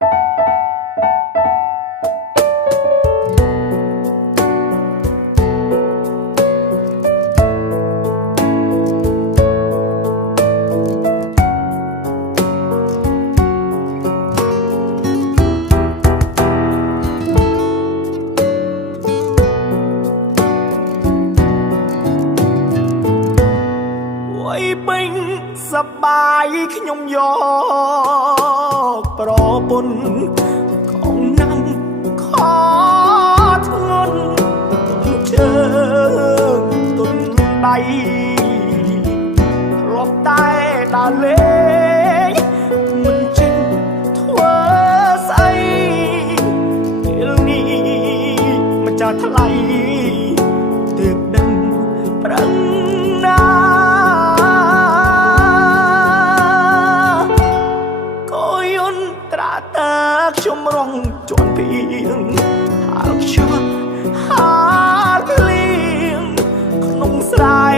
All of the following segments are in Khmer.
ពេញសប្បាយខ្ញុំយកប្រពន្ធកងណាំខធ្ងន់ទុនជើងទុនដៃធ្លាប់តែដើរលេងមិនចេញធ្វើស្អីពេលនេះមិនចាស់ថ្លៃទើបដឹងប្រឹងណាខ្ញុំរងជន់ពីងហាលខ្យល់ហាលភ្លៀងក្នុងស្រែ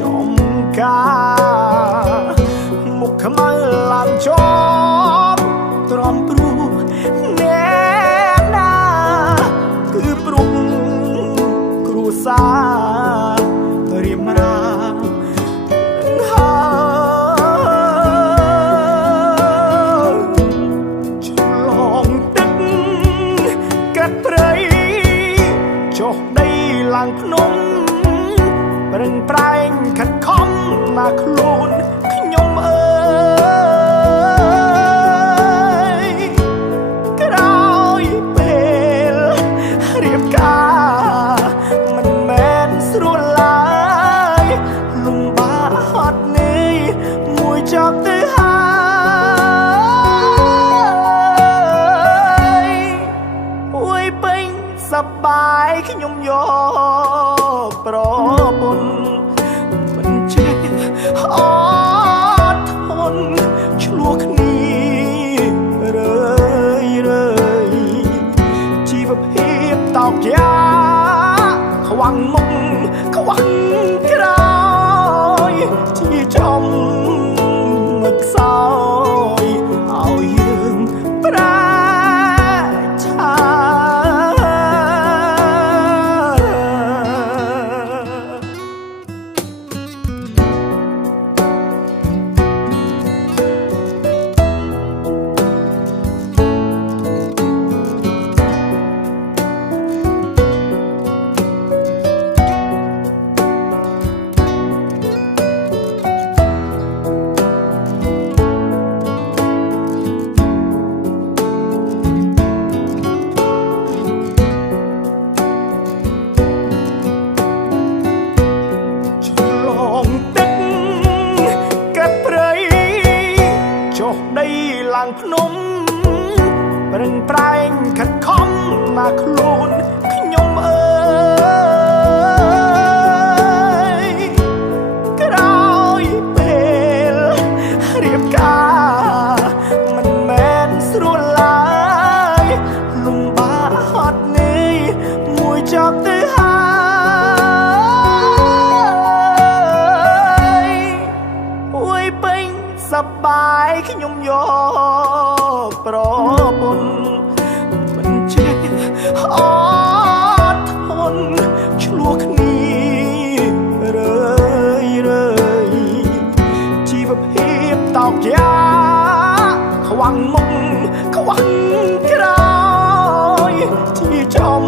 ចំការមុខខ្មៅឡើងជាប់ទ្រាំព្រោះអ្នកណាគឺព្រោះគ្រួសាររៀបរាចុះដីឡើងភ្នំប្រឹងប្រែងខិតខំណាខ្លួនខ្ញុំអើយក្រោយពេលរៀបការមិនមែនស្រួលឡើយលំបាកហត់នឿយមួយចប់ទៅហើយអួយពេញសប្បាយខ្ញុំយកប្រពន្ធមិនចេះអត់ធន់ឆ្លោះគ្នារើយជីវភាពតោកយ៉ាខ្វាំងមុខខ្វាំងក្រោយជាចំមកសោយឲ្យយើងប្រាឆាដីឡើងភ្នំប្រឹងប្រែងខិតខំណាខ្លួនខ្ញុំអើយក្រោយពេលរៀបការមិនមែនស្រួលឡើយលំបាកហត់នឿយមួយចប់ទៅហើយអួយពេញសប្បាយខ្ញុំយកប្រពន្ធមិនចេះអត់ធន់ឆ្លោះគ្នារើយជីវភាពតោកយ៉ាខ្វាំងមុខខ្វាំងក្រោយជាចំ